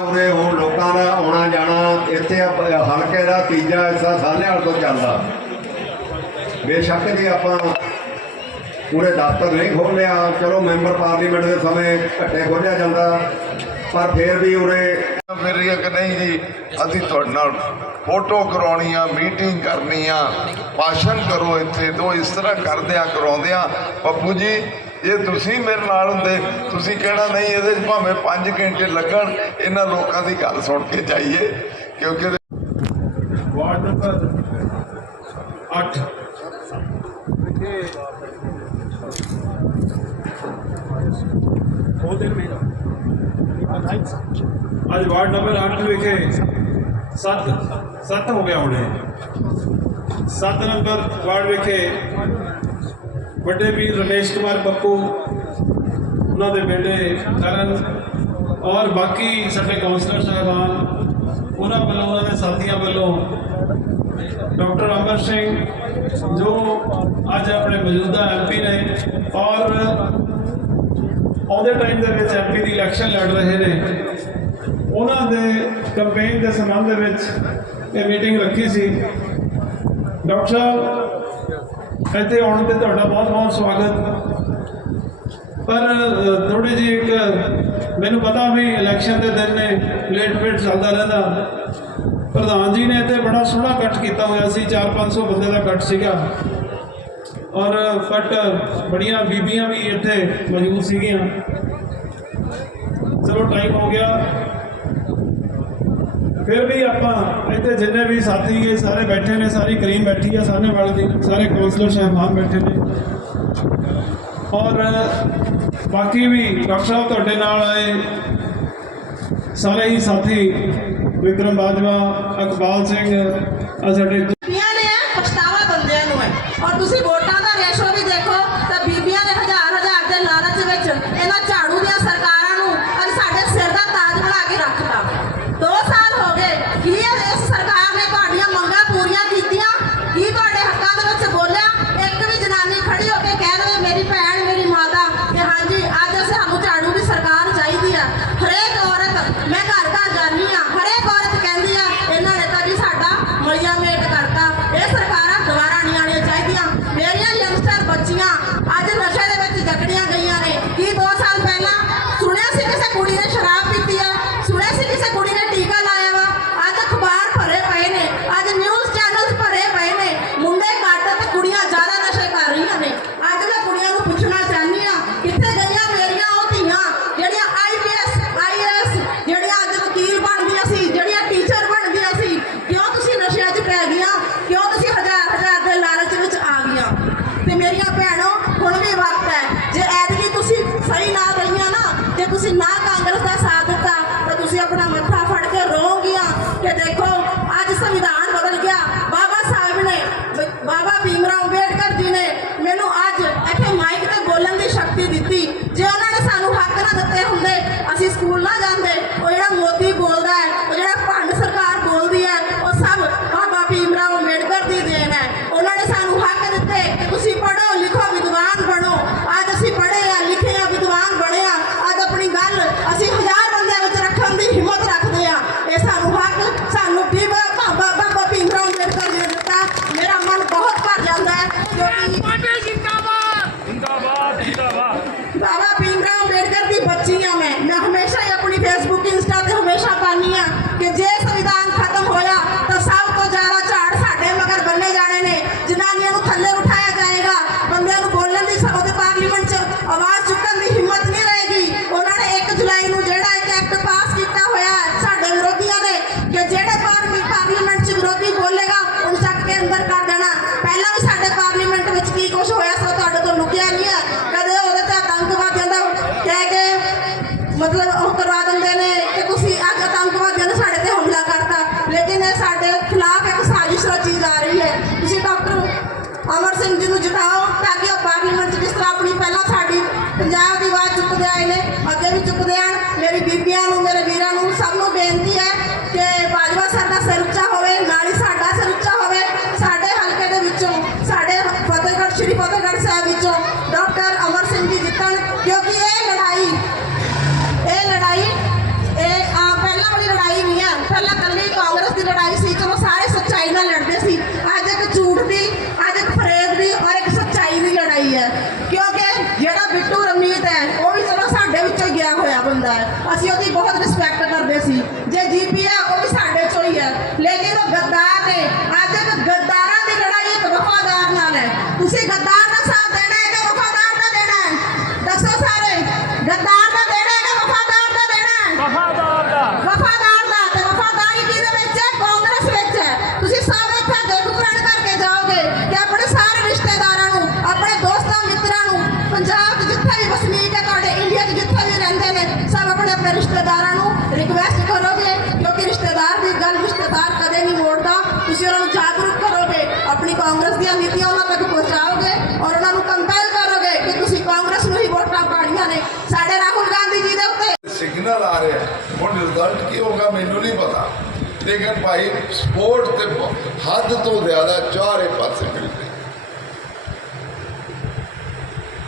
ਉਰੇ ਹੁਣ ਲੋਕਾਂ ਦਾ ਆਉਣਾ ਜਾਣਾ, ਇੱਥੇ ਹਲਕੇ ਦਾ ਤੀਜਾ ਹਿੱਸਾ ਸਾਹਨੇਵਾਲ ਤੋਂ ਚੱਲਦਾ। ਬੇਸ਼ੱਕ ਜੀ ਆਪਾਂ ਪੂਰੇ ਦਫ਼ਤਰ ਨਹੀਂ ਖੋਲਿਆ ਚਲੋ ਮੈਂਬਰ ਪਾਰਲੀਮੈਂਟ ਦੇ ਸਮੇਂ ਘੱਟੇ ਖੋਲਿਆ ਜਾਂਦਾ, ਪਰ ਫਿਰ ਵੀ ਉਰੇ ਫਿਰ ਇਹ ਕਿ ਨਹੀਂ ਜੀ, ਅਸੀਂ ਤੁਹਾਡੇ ਨਾਲ ਫੋਟੋ ਕਰਾਉਣੀ ਆ ਮੀਟਿੰਗ ਕਰਨੀ ਆ ਭਾਸ਼ਣ ਕਰੋ ਇੱਥੇ ਤੋਂ ਇਸ ਤਰ੍ਹਾਂ ਕਰਦਿਆਂ ਕਰਾਉਂਦਿਆਂ ਪੱਪੂ ਜੀ ਜੇ ਤੁਸੀਂ ਮੇਰੇ ਨਾਲ ਹੁੰਦੇ, ਤੁਸੀਂ ਕਹਿਣਾ ਨਹੀਂ, ਇਹਦੇ 'ਚ ਭਾਵੇਂ 5 ਘੰਟੇ ਲੱਗਣ, ਇਹਨਾਂ ਲੋਕਾਂ ਦੀ ਗੱਲ ਸੁਣ ਕੇ ਜਾਈਏ, ਕਿਉਂਕਿ ਵਾਰਡ ਨੰਬਰ 8 ਅੱਜ ਵਾਰਡ ਨੰਬਰ 8 ਵਿਖੇ 7 7 ਹੋ ਗਿਆ ਹੁਣੇ। 7 ਨੰਬਰ ਵਾਰਡ ਵਿਖੇ ਵੱਡੇ ਵੀਰ ਰਮੇਸ਼ ਕੁਮਾਰ ਬੱਪੂ ਉਹਨਾਂ ਦੇ ਬੇਟੇ ਕਰਨ ਔਰ ਬਾਕੀ ਸਾਡੇ ਕਾਉਂਸਲਰ ਸਾਹਿਬਾਨ, ਉਹਨਾਂ ਵੱਲੋਂ, ਉਹਨਾਂ ਦੇ ਸਾਥੀਆਂ ਵੱਲੋਂ ਡਾਕਟਰ ਅਮਰ ਸਿੰਘ ਜੋ ਅੱਜ ਆਪਣੇ ਮੌਜੂਦਾ ਐਮਪੀ ਨੇ ਔਰ ਆਉਂਦੇ ਟਾਈਮ ਦੇ ਵਿੱਚ ਐਮਪੀ ਦੀ ਇਲੈਕਸ਼ਨ ਲੜ ਰਹੇ ਨੇ, ਉਹਨਾਂ ਦੇ ਕੈਂਪੇਨ ਦੇ ਸੰਬੰਧ ਦੇ ਵਿੱਚ ਇਹ ਮੀਟਿੰਗ ਰੱਖੀ ਸੀ। ਡਾਕਟਰ ਸਾਹਿਬ ਇੱਥੇ ਆਉਣ ਤੇ ਤੁਹਾਡਾ ਬਹੁਤ ਬਹੁਤ ਸਵਾਗਤ। ਪਰ ਥੋੜੀ ਜਿਹੀ ਇੱਕ ਮੈਨੂੰ ਪਤਾ ਵੀ ਇਲੈਕਸ਼ਨ ਦੇ ਦਿਨ ਨੇ ਲੇਟ ਫੇਟ ਚੱਲਦਾ ਰਹਿੰਦਾ। ਪ੍ਰਧਾਨ ਜੀ ਨੇ ਇੱਥੇ ਬੜਾ ਸੋਹਣਾ ਇਕੱਠ ਕੀਤਾ ਹੋਇਆ ਸੀ 4-500 ਬੰਦੇ ਦਾ ਇਕੱਠ ਸੀਗਾ। ਔਰ ਬਟ ਬੜੀਆਂ ਬੀਬੀਆਂ ਵੀ ਇੱਥੇ ਮੌਜੂਦ ਸੀਗੀਆਂ। ਚਲੋ ਟਾਈਮ ਹੋ ਗਿਆ। ਫਿਰ ਵੀ ਆਪਾਂ ਇੱਥੇ ਜਿੰਨੇ ਵੀ ਸਾਥੀ ਗਏ ਸਾਰੇ ਬੈਠੇ ਨੇ, ਸਾਰੀ ਕਰੀਮ ਬੈਠੀ ਆ ਸਾਹਮਣੇ ਵਾਲੇ ਦੀ, ਸਾਰੇ ਕਾਉਂਸਲਰ ਸਾਹਿਬਾਨ ਬੈਠੇ ਨੇ। ਔਰ ਬਾਕੀ ਵੀ ਡਾਕਟਰ ਸਾਹਿਬ ਤੁਹਾਡੇ ਨਾਲ ਆਏ। ਸਾਰੇ ਹੀ ਸਾਥੀ, ਵਿਕਰਮ ਬਾਜਵਾ, ਅਕਬਾਲ ਸਿੰਘ ਆ ਸਾਡੇ ਸਿੰਘ ਜੀ ਨੂੰ ਜਿਤਾਓ ਤਾਂ ਕਿ ਉਹ ਪਾਰਲੀਮੈਂਟ ਜਿਸ ਤਰ੍ਹਾਂ ਆਪਣੀ ਪਹਿਲਾਂ ਸਾਡੀ ਪੰਜਾਬ ਦੀ ਆਵਾਜ਼ ਚੁੱਕਦੇ ਆਏ ਨੇ, ਅੱਗੇ ਵੀ ਚੁੱਕਦੇ ਆਣ, ਮੇਰੀ ਬੀਬੀਆਂ ਨੂੰ, ਮੇਰੇ ਵੀਰਾਂ ਕਾਂਗਰਸ ਦੀਆਂ ਨੀਤੀਆਂ ਉਹਨਾਂ ਤੱਕ ਪਹੁੰਚਾਓਗੇ ਔਰ ਉਹਨਾਂ ਨੂੰ ਕੰਪੈਲ ਕਰੋਗੇ ਕਿ ਤੁਸੀਂ ਕਾਂਗਰਸ ਨੂੰ ਹੀ ਵੋਟਾਂ ਪਾਣੀਆਂ ਨੇ ਸਾਡੇ ਰਾਹੁਲ ਗਾਂਧੀ ਜੀ ਦੇ ਉੱਤੇ। ਸਿਗਨਲ ਆ ਰਿਹਾ ਹੁਣ ਰਿਜ਼ਲਟ ਕੀ ਹੋਗਾ ਮੈਨੂੰ ਨਹੀਂ ਪਤਾ। ਲੇਕਿਨ ਭਾਈ ਸਪੋਰਟ ਤੇ ਹੱਦ ਤੋਂ ਜ਼ਿਆਦਾ ਚਾਰੇ ਪਾਸੇ ਮਿਲਦੇ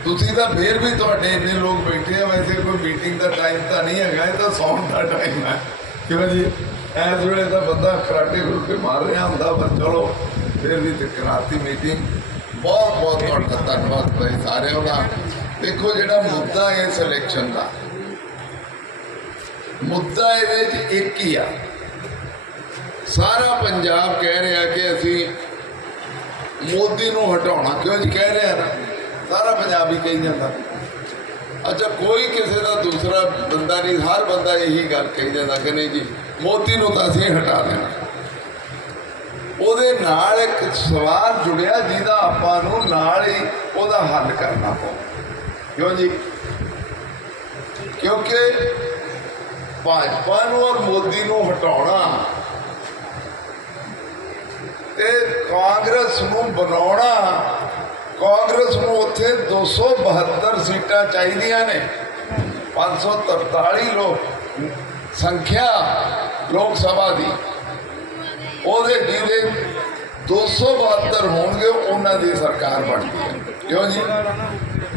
ਤੁਸੀਂ ਤਾਂ ਫੇਰ ਵੀ ਤੁਹਾਡੇ ਇੰਨੇ ਲੋਕ ਬੈਠੇ ਆ, ਵੈਸੇ ਕੋਈ ਮੀਟਿੰਗ ਦਾ ਟਾਈਮ ਤਾਂ ਨਹੀਂ ਹੈਗਾ, ਇਹ ਤਾਂ ਸੌਣ ਦਾ ਟਾਈਮ ਹੈ। ਕਿਉਂ ਜੀ? ਇਸ ਵੇਲੇ ਤਾਂ ਬੰਦਾ ਕਰਾਟੇ ਗਰੁੱਪੇ ਮਾਰ ਰਿਹਾ ਹੁੰਦਾ, ਪਰ ਚਲੋ। ਫਿਰ ਵੀ ਤੇ ਮੀਟਿੰਗ, ਬਹੁਤ ਬਹੁਤ ਤੁਹਾਡਾ ਧੰਨਵਾਦ ਭਾਈ ਸਾਰਿਆਂ ਦਾ। ਦੇਖੋ ਜਿਹੜਾ ਮੁੱਦਾ ਹੈ ਸਿਲੈਕਸ਼ਨ ਦਾ, ਮੁੱਦਾ ਇਹਦੇ 'ਚ ਇੱਕ ਹੀ ਆ। ਸਾਰਾ ਪੰਜਾਬ ਕਹਿ ਰਿਹਾ ਕਿ ਅਸੀਂ ਮੋਦੀ ਨੂੰ ਹਟਾਉਣਾ, ਕਿਉਂ ਜੀ ਕਹਿ ਰਿਹਾ ਨਾ? ਸਾਰਾ ਪੰਜਾਬ ਹੀ ਕਹੀ ਜਾਂਦਾ। ਅੱਛਾ, ਕੋਈ ਕਿਸੇ ਦਾ ਦੂਸਰਾ ਬੰਦਾ ਨਹੀਂ, ਹਰ ਬੰਦਾ ਇਹੀ ਗੱਲ ਕਹੀ ਜਾਂਦਾ ਕਿ ਨਹੀਂ ਜੀ, ਮੋਦੀ ਨੂੰ ਤਾਂ ਅਸੀਂ ਹਟਾ ਦੇਣਾ। ਉਹਦੇ ਨਾਲ ਇੱਕ ਸਵਾਲ ਜੁੜਿਆ ਜਿਹਦਾ ਆਪਾਂ ਨੂੰ ਨਾਲ ਹੀ ਉਹਦਾ ਹੱਲ ਕਰਨਾ ਪਊ। ਕਿਉਂ ਜੀ? ਕਿਉਂਕਿ ਭਾਜਪਾ ਨੂੰ ਔਰ ਮੋਦੀ ਨੂੰ ਹਟਾਉਣਾ ਤੇ ਕਾਂਗਰਸ ਨੂੰ ਬਣਾਉਣਾ, ਕਾਂਗਰਸ ਨੂੰ ਉੱਥੇ 272 ਸੀਟਾਂ ਚਾਹੀਦੀਆਂ ਨੇ। 543 ਲੋਕ ਸੰਖਿਆ ਲੋਕ ਸਭਾ ਦੀ। ਉਹਦੇ ਜਿਹੜੇ 272 ਹੋਣਗੇ, ਉਹਨਾਂ ਦੀ ਸਰਕਾਰ ਬਣਦੀ ਹੈ ਕਿਉਂ ਜੀ?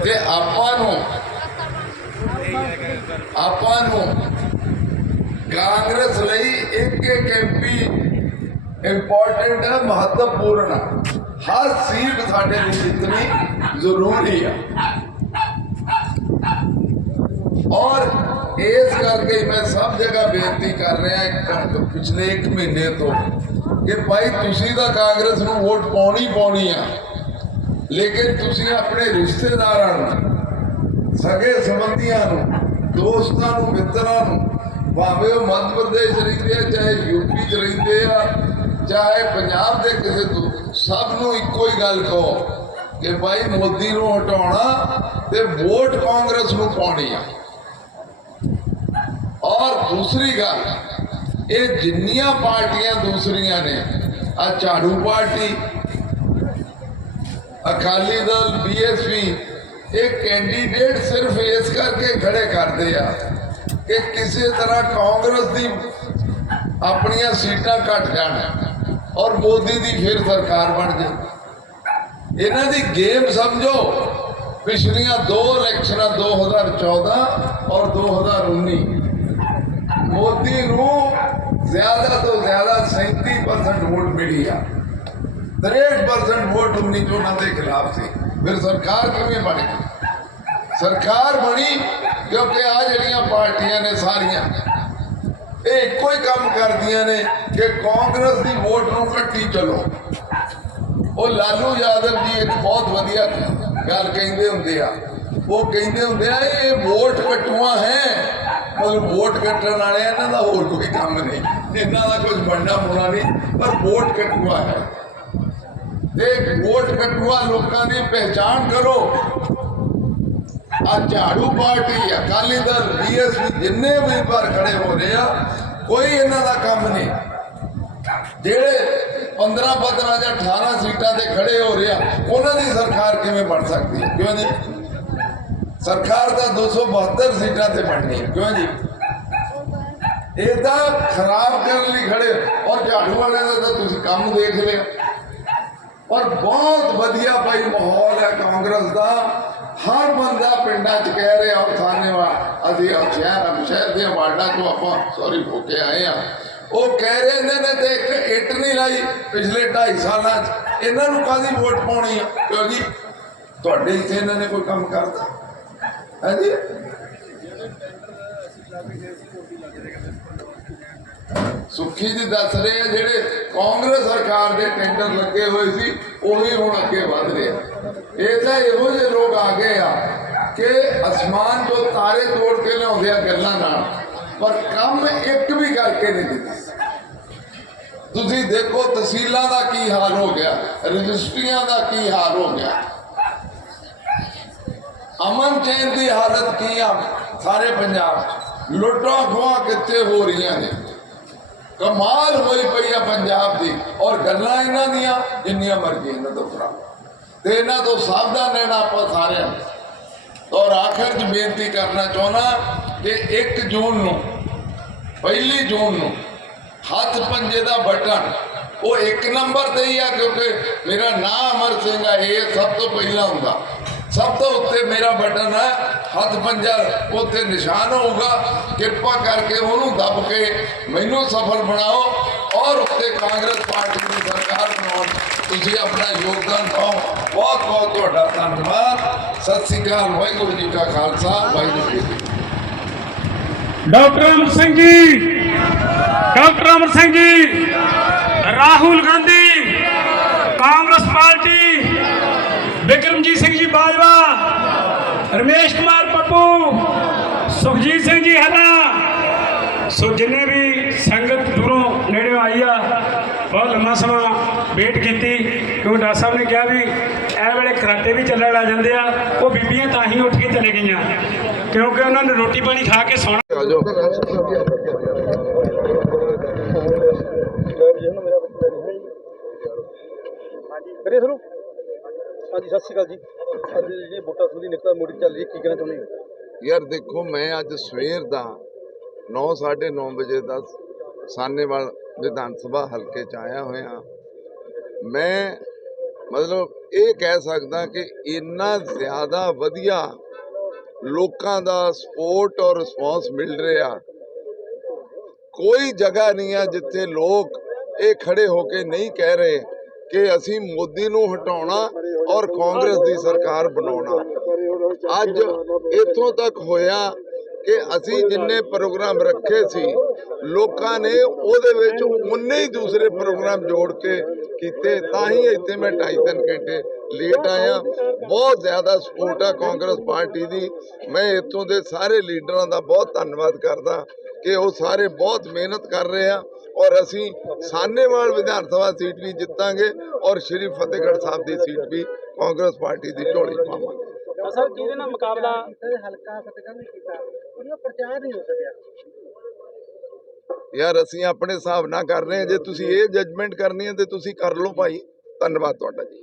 ਤੇ ਆਪਾਂ ਨੂੰ ਆਪਾਂ ਨੂੰ ਕਾਂਗਰਸ ਲਈ ਇੱਕ ਇੱਕ ਐਮਪੀ ਇੰਪੋਰਟੈਂਟ ਹੈ, ਮਹੱਤਵਪੂਰਨ ਹੈ। ਹਰ ਸੀਟ ਸਾਡੇ ਲਈ ਜਿੱਤਣੀ ਜ਼ਰੂਰੀ ਹੈ। ਔਰ ਇਸ ਕਰਕੇ ਮੈਂ ਸਭ ਜਗ੍ਹਾ ਬੇਨਤੀ ਕਰ ਰਿਹਾ ਪਿਛਲੇ 1 ਮਹੀਨੇ ਤੋਂ ਕਿ ਭਾਈ ਤੁਸੀਂ ਤਾਂ ਕਾਂਗਰਸ ਨੂੰ ਵੋਟ ਪਾਉਣੀ ਪਾਉਣੀ ਆ। ਲੇਕਿਨ ਤੁਸੀਂ ਆਪਣੇ ਰਿਸ਼ਤੇਦਾਰਾਂ ਨੂੰ, ਸਗੇ ਸੰਬੰਧੀਆਂ ਨੂੰ, ਦੋਸਤਾਂ ਨੂੰ, ਮਿੱਤਰਾਂ ਨੂੰ, ਭਾਵੇਂ ਉਹ ਮੱਧ ਪ੍ਰਦੇਸ਼ ਰਹਿੰਦੇ ਆ, ਚਾਹੇ ਯੂਪੀ ਚ ਰਹਿੰਦੇ ਆ, ਚਾਹੇ ਪੰਜਾਬ ਦੇ ਕਿਸੇ ਤੋਂ, ਸਭ ਨੂੰ ਇੱਕੋ ਹੀ ਗੱਲ ਕਹੋ ਕਿ ਭਾਈ ਮੋਦੀ ਨੂੰ ਹਟਾਉਣਾ ਤੇ ਵੋਟ ਕਾਂਗਰਸ ਨੂੰ ਪਾਉਣੀ ਆ। ਔਰ ਦੂਸਰੀ ਗੱਲ ਇਹ ਜਿੰਨੀਆਂ ਪਾਰਟੀਆਂ ਦੂਸਰੀਆਂ ਨੇ ਆ ਝਾੜੂ ਪਾਰਟੀ, ਅਕਾਲੀ ਦਲ ਬੀਐਸਪੀ ਇਹ ਕੈਂਡੀਡੇਟ ਸਿਰਫ ਇਸ ਕਰਕੇ ਖੜੇ ਕਰਦੇ ਆ ਕਿ ਕਿਸੇ ਤਰ੍ਹਾਂ ਕਾਂਗਰਸ ਦੀ ਆਪਣੀਆਂ ਸੀਟਾਂ ਘਟ ਜਾਣ ਔਰ ਮੋਦੀ ਦੀ ਫਿਰ ਸਰਕਾਰ ਬਣ ਜਾਏ ਇਹਨਾਂ ਦੀ ਗੇਮ ਸਮਝੋ, ਪਿਛਲੀਆਂ ਦੋ ਇਲੈਕਸ਼ਨਾਂ 2014 ਔਰ 2019 ਮੋਦੀ ਨੂੰ ਜ਼ਿਆਦਾ ਤੋਂ ਜ਼ਿਆਦਾ 37% ਵੋਟ ਮਿਲੀ ਆ। 63% ਵੋਟ 19 ਚੋਣਾਂ ਦੇ ਖਿਲਾਫ ਸੀ। ਫਿਰ ਸਰਕਾਰ ਕਿਵੇਂ ਬਣੀ? ਸਰਕਾਰ ਬਣੀ ਕਿਉਂਕਿ ਆ ਜਿਹੜੀਆਂ ਪਾਰਟੀਆਂ ਨੇ ਸਾਰੀਆਂ, ਇਹ ਇੱਕੋ ਹੀ ਕੰਮ ਕਰਦੀਆਂ ਨੇ ਕਿ ਕਾਂਗਰਸ ਦੀ ਵੋਟ ਨੂੰ ਕੱਟੀ ਚਲੋ। ਉਹ ਲਾਲੂ ਯਾਦਵ ਜੀ ਇੱਕ ਬਹੁਤ ਵਧੀਆ ਗੱਲ ਕਹਿੰਦੇ ਹੁੰਦੇ ਆ ਉਹ ਕਹਿੰਦੇ ਹੁੰਦੇ ਆ, ਇਹ ਵੋਟ ਕਟੂਆ ਹੈ। ਮਤਲਬ ਵੋਟ ਕੱਟਣ ਵਾਲੇ ਇਹਨਾਂ ਦਾ ਹੋਰ ਕੋਈ ਕੰਮ ਨਹੀਂ। ਇਹਨਾਂ ਦਾ ਕੁਝ ਬਣਨਾ ਹੋਣਾ ਨਹੀਂ, ਪਰ ਵੋਟ ਕਟੂਆ ਹੈ। ਤੇ ਵੋਟ ਕਟੂਆ ਲੋਕਾਂ ਦੀ ਪਹਿਚਾਣ ਕਰੋ। ਆ ਝਾੜੂ ਪਾਰਟੀ ਅਕਾਲੀ ਦਲ ਬੀਐਸਪੀ ਜਿੰਨੇ ਉਮੀਦਵਾਰ ਖੜੇ ਹੋ ਰਹੇ ਆ, ਕੋਈ ਇਹਨਾਂ ਦਾ ਕੰਮ ਨਹੀਂ। ਜਿਹੜੇ 15 15 ਜਾਂ 18 ਸੀਟਾਂ ਤੇ ਖੜੇ ਹੋ ਰਿਹਾ ਉਹਨਾਂ ਦੀ ਸਰਕਾਰ ਕਿਵੇਂ ਬਣ ਸਕਦੀ ਹੈ? ਕਿਉਂ ਨਹੀਂ ਸਰਕਾਰ ਤਾਂ 272 ਸੀਟਾਂ ਤੇ ਬਣਨੀ ਕਿਉਂ ਜੀ? ਇਹ ਤਾਂ ਖਰਾਬ ਕਰਨ ਲਈ ਖੜੇ ਔਰ ਝਾੜੂ ਵਾਲਿਆਂ ਦਾ ਤਾਂ ਤੁਸੀਂ ਕੰਮ ਦੇਖ ਲਿਆ ਔਰ ਬਹੁਤ ਵਧੀਆ ਭਾਈ ਮਾਹੌਲ ਹੈ ਕਾਂਗਰਸ ਦਾ। ਹਰ ਬੰਦਾ ਪਿੰਡਾਂ 'ਚ ਕਹਿ ਰਿਹਾ ਔਰ ਥਾਨੇਵਾ ਅਸੀਂ ਸ਼ਹਿਰ ਸ਼ਹਿਰ ਦੇ ਵਾਰਡਾਂ 'ਚੋਂ ਆਪਾਂ ਸੌਰੀ ਹੋ ਕੇ ਆਏ ਆ। ਉਹ ਕਹਿ ਰਹੇ ਨੇ ਨੇ ਤੇ ਇੱਕ ਇੱਟ ਨਹੀਂ ਲਾਈ ਪਿਛਲੇ 2.5 ਸਾਲਾਂ 'ਚ। ਇਹਨਾਂ ਨੂੰ ਕਾਦੀ ਵੋਟ ਪਾਉਣੀ ਆ? ਕਿਉਂ ਜੀ? ਤੁਹਾਡੇ ਇੱਥੇ ਇਹਨਾਂ ਨੇ ਕੋਈ ਕੰਮ ਕਰਦਾ ਹੈ ਸੁੱਖੀ ਜੀ ਦੱਸ ਰਹੇ ਆ, ਜਿਹੜੇ ਕਾਂਗਰਸ ਸਰਕਾਰ ਦੇ ਟੈਂਡਰ ਲੱਗੇ ਹੋਏ ਸੀ, ਉਹੀ ਹੁਣ ਅੱਗੇ ਵਧ ਰਿਹਾ ਇਹ ਤਾਂ ਇਹੋ ਜਿਹੇ ਲੋਕ ਆ ਗਏ ਆ ਕਿ ਅਸਮਾਨ ਤੋਂ ਤਾਰੇ ਤੋੜ ਕੇ ਲਿਆਉਂਦੇ ਆ ਗੱਲਾਂ ਨਾਲ, ਪਰ ਕੰਮ ਇੱਕ ਵੀ ਕਰਕੇ ਨਹੀਂ ਦਿੱਤਾ। ਤੁਸੀਂ ਦੇਖੋ, ਤਹਿਸੀਲਾਂ ਦਾ ਕੀ ਹਾਲ ਹੋ ਗਿਆ, ਰਜਿਸਟਰੀਆਂ ਦਾ ਕੀ ਹਾਲ ਹੋ ਗਿਆ। ਅਮਨ ਚੈਨ ਦੀ ਹਾਲਤ ਕੀ ਆ? ਸਾਰੇ ਪੰਜਾਬ 'ਚ। ਲੁੱਟਾਂ ਖੋਹਾਂ ਕਿੱਥੇ ਹੋ ਰਹੀਆਂ ਨੇ? ਕਮਾਲ ਹੋਈ ਪਈ ਆ ਪੰਜਾਬ ਦੀ। ਔਰ ਗੱਲਾਂ ਇਹਨਾਂ ਦੀਆਂ, ਜਿੰਨੀਆਂ ਮਰਜ਼ੀ ਇਹਨਾਂ ਤੋਂ ਕਰਾ ਤੇ ਇਹਨਾਂ ਤੋਂ ਸਾਵਧਾਨ ਰਹਿਣਾ ਆਪਾਂ ਸਾਰਿਆਂ ਨੇ। ਔਰ ਆਖਰ 'ਚ ਬੇਨਤੀ ਕਰਨਾ ਚਾਹੁੰਦਾ ਕਿ 1 ਜੂਨ ਨੂੰ, ਪਹਿਲੀ ਜੂਨ ਨੂੰ ਹੱਥ ਪੰਜੇ ਦਾ ਬਟਨ ਉਹ ਇੱਕ ਨੰਬਰ ਤੇ ਹੀ ਆ, ਕਿਉਂਕਿ ਮੇਰਾ ਨਾਮ ਅਮਰ ਸਿੰਘ ਆ, ਇਹ ਸਭ ਤੋਂ ਪਹਿਲਾਂ ਹੁੰਦਾ। ਸਭ ਤੋਂ ਉੱਤੇ ਮੇਰਾ ਬਟਨ ਹੈ, ਹੱਥ ਪੰਜਾ ਉੱਤੇ ਨਿਸ਼ਾਨ ਹੋਊਗਾ, ਕਿਰਪਾ ਕਰਕੇ ਉਹਨੂੰ ਦੱਬ ਕੇ ਮੈਨੂੰ ਸਫਲ ਬਣਾਓ ਔਰ ਉੱਤੇ ਕਾਂਗਰਸ ਪਾਰਟੀ ਦੀ ਸਰਕਾਰ ਬਣਾਉਣ। ਤੁਸੀਂ ਆਪਣਾ ਯੋਗਦਾਨ ਪਾਓ। ਬਹੁਤ ਬਹੁਤ ਤੁਹਾਡਾ ਧੰਨਵਾਦ। ਸਤਿ ਸ੍ਰੀ ਅਕਾਲ, ਵਾਹਿਗੁਰੂ ਜੀ ਕਾ ਖਾਲਸਾ, ਵਾਹਿਗੁਰੂ ਜੀ ਡਾਕਟਰ ਅਮਰ ਸਿੰਘ ਜੀ, ਡਾਕਟਰ ਅਮਰ ਸਿੰਘ ਜੀ, ਰਾਹੁਲ ਗਾਂਧੀ ਕਾਂਗਰਸ ਪਾਰਟੀ ਬਿਕਰਮਜੀਤ ਸਿੰਘ ਜੀ ਬਾਜਵਾ, ਰਮੇਸ਼ ਕੁਮਾਰ ਪੱਪੂ, ਸੁਖਜੀਤ ਸਿੰਘ ਜੀ ਹਰਾ ਸੋ ਜਿੰਨੇ ਵੀ ਸੰਗਤ ਦੂਰੋਂ ਨੇੜੇ ਆਈ ਆ, ਬਹੁਤ ਲੰਮਾ ਸਮਾਂ ਵੇਟ ਕੀਤੀ ਕਿਉਂਕਿ ਡਾਕਟਰ ਸਾਹਿਬ ਨੇ ਕਿਹਾ ਵੀ ਇਹ ਵੇਲੇ ਕਰਾਟੇ ਵੀ ਚੱਲਣ ਲੱਗ ਜਾਂਦੇ ਆ, ਉਹ ਬੀਬੀਆਂ ਤਾਂ ਹੀ ਉੱਠ ਕੇ ਚਲੇ ਗਈਆਂ, ਕਿਉਂਕਿ ਉਹਨਾਂ ਨੇ ਰੋਟੀ ਪਾਣੀ ਖਾ ਕੇ ਸੌਣਾ। ਹਾਂਜੀ, ਸਤਿ ਸ਼੍ਰੀ ਅਕਾਲ ਜੀ। ਅੱਜ ਜਿਹੜੀ ਵੋਟਾਂ ਸੰਬੰਧੀ ਨਿਕਤਾ ਮੋੜੀ ਚੱਲ ਰਹੀ ਕੀ ਕਹਿਣਾ ਚਾਹੁੰਦੇ ਹੋ? ਯਾਰ ਦੇਖੋ, ਮੈਂ ਅੱਜ ਸਵੇਰ ਦਾ 9:30 ਵਜੇ ਦਾ ਸਾਨੇਵਾਲ ਵਿਧਾਨ ਸਭਾ ਹਲਕੇ ਚ ਆਇਆ ਹੋਇਆ। ਮੈਂ ਮਤਲਬ ਇਹ ਕਹਿ ਸਕਦਾ ਕਿ ਇੰਨਾ ਜ਼ਿਆਦਾ ਵਧੀਆ ਲੋਕਾਂ ਦਾ ਸਪੋਰਟ ਔਰ ਰਿਸਪੌਂਸ ਮਿਲ ਰਿਹਾ। ਕੋਈ ਜਗ੍ਹਾ ਨਹੀਂ ਆ ਜਿੱਥੇ ਲੋਕ ਇਹ ਖੜੇ ਹੋ ਕੇ ਨਹੀਂ ਕਹਿ ਰਹੇ। ਕਿ ਅਸੀਂ ਮੋਦੀ ਨੂੰ ਹਟਾਉਣਾ ਔਰ ਕਾਂਗਰਸ ਦੀ ਸਰਕਾਰ ਬਣਾਉਣਾ। ਅੱਜ ਇੱਥੋਂ ਤੱਕ ਹੋਇਆ ਕਿ ਅਸੀਂ ਜਿੰਨੇ ਪ੍ਰੋਗਰਾਮ ਰੱਖੇ ਸੀ, ਲੋਕਾਂ ਨੇ ਉਹਦੇ ਵਿੱਚ ਉਨੇ ਹੀ ਦੂਸਰੇ ਪ੍ਰੋਗਰਾਮ ਜੋੜ ਕੇ ਕੀਤੇ, ਤਾਂ ਹੀ ਇੱਥੇ ਮੈਂ 2.5 ਘੰਟੇ ਲੇਟ ਆਇਆ। ਬਹੁਤ ਜ਼ਿਆਦਾ ਸਪੋਰਟ ਆ ਕਾਂਗਰਸ ਪਾਰਟੀ ਦੀ। ਮੈਂ ਇੱਥੋਂ ਦੇ ਸਾਰੇ ਲੀਡਰਾਂ ਦਾ ਬਹੁਤ ਧੰਨਵਾਦ ਕਰਦਾ ਕਿ ਉਹ ਸਾਰੇ ਬਹੁਤ ਮਿਹਨਤ ਕਰ ਰਹੇ ਆ। ਔਰ ਅਸੀਂ ਸਾਨੇਵਾਲ ਵਿਧਾਨ ਸਭਾ ਸੀਟ ਵੀ ਜਿੱਤਾਂਗੇ ਔਰ ਸ਼੍ਰੀ ਫਤਿਹਗੜ੍ਹ ਸਾਹਿਬ ਦੀ ਸੀਟ ਵੀ ਕਾਂਗਰਸ ਪਾਰਟੀ ਦੀ ਝੋਲੀ ਪਾਵਾਂਗੇ। ਸਰ ਕਿਹਦੇ ਨਾਲ ਮੁਕਾਬਲਾ? ਹਲਕਾ ਫਤਿਹਗੜ੍ਹ ਨੇ ਕੀਤਾ ਉਹਦਾ ਪ੍ਰਚਾਰ ਨਹੀਂ ਹੋ ਸਕਿਆ। ਯਾਰ ਅਸੀਂ ਆਪਣੇ ਹਿਸਾਬ ਨਾਲ ਕਰ ਰਹੇ ਹਾਂ। ਜੇ ਤੁਸੀਂ ਇਹ ਜੱਜਮੈਂਟ ਕਰਨੀ ਹੈ ਤੇ ਤੁਸੀਂ ਕਰ ਲਓ ਭਾਈ। ਧੰਨਵਾਦ ਤੁਹਾਡਾ ਜੀ।